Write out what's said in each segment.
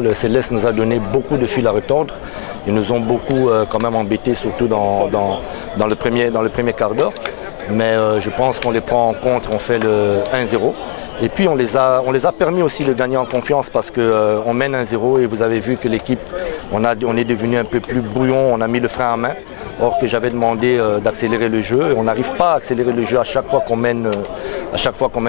Le Céleste nous a donné beaucoup de fil à retordre. Ils nous ont beaucoup quand même embêtés, surtout dans le premier quart d'heure. Mais je pense qu'on les prend en compte, on fait le 1-0. Et puis on les a permis aussi de gagner en confiance parce qu'on mène 1-0 et vous avez vu que l'équipe, on est devenu un peu plus brouillon, on a mis le frein à main. Or que j'avais demandé d'accélérer le jeu. On n'arrive pas à accélérer le jeu à chaque fois qu'on mène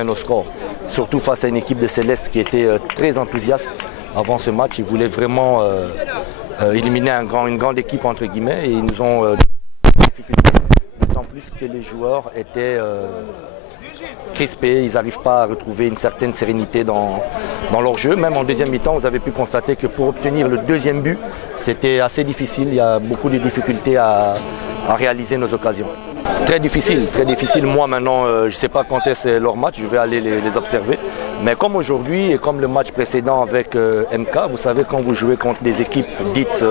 au score. Surtout face à une équipe de Céleste qui était très enthousiaste avant ce match. Ils voulaient vraiment éliminer une grande équipe entre guillemets et ils nous ont difficulté. D'autant plus que les joueurs étaient crispés, ils n'arrivent pas à retrouver une certaine sérénité dans leur jeu. Même en deuxième mi-temps, vous avez pu constater que pour obtenir le deuxième but, c'était assez difficile. Il y a beaucoup de difficultés à réaliser nos occasions. Très difficile, très difficile. Moi maintenant, je ne sais pas quand est leur match, je vais aller les observer. Mais comme aujourd'hui et comme le match précédent avec MK, vous savez quand vous jouez contre des équipes dites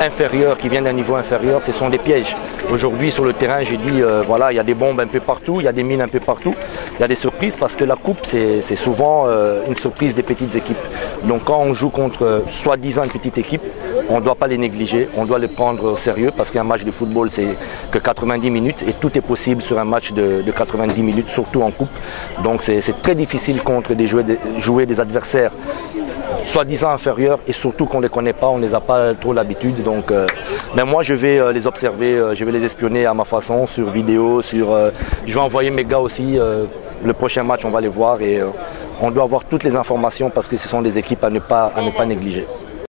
inférieures, qui viennent d'un niveau inférieur, ce sont des pièges. Aujourd'hui sur le terrain, j'ai dit, voilà, il y a des bombes un peu partout, il y a des mines un peu partout, il y a des surprises parce que la coupe, c'est souvent une surprise des petites équipes. Donc quand on joue contre soi-disant une petite équipe, on ne doit pas les négliger, on doit les prendre au sérieux parce qu'un match de football, c'est que 90 minutes et tout est possible sur un match de 90 minutes, surtout en coupe. Donc c'est très difficile jouer des adversaires soi-disant inférieurs et surtout qu'on ne les connaît pas, on ne les a pas trop l'habitude. Donc, mais moi je vais les observer, je vais les espionner à ma façon sur vidéo, je vais envoyer mes gars aussi, le prochain match on va les voir et on doit avoir toutes les informations parce que ce sont des équipes à ne pas négliger.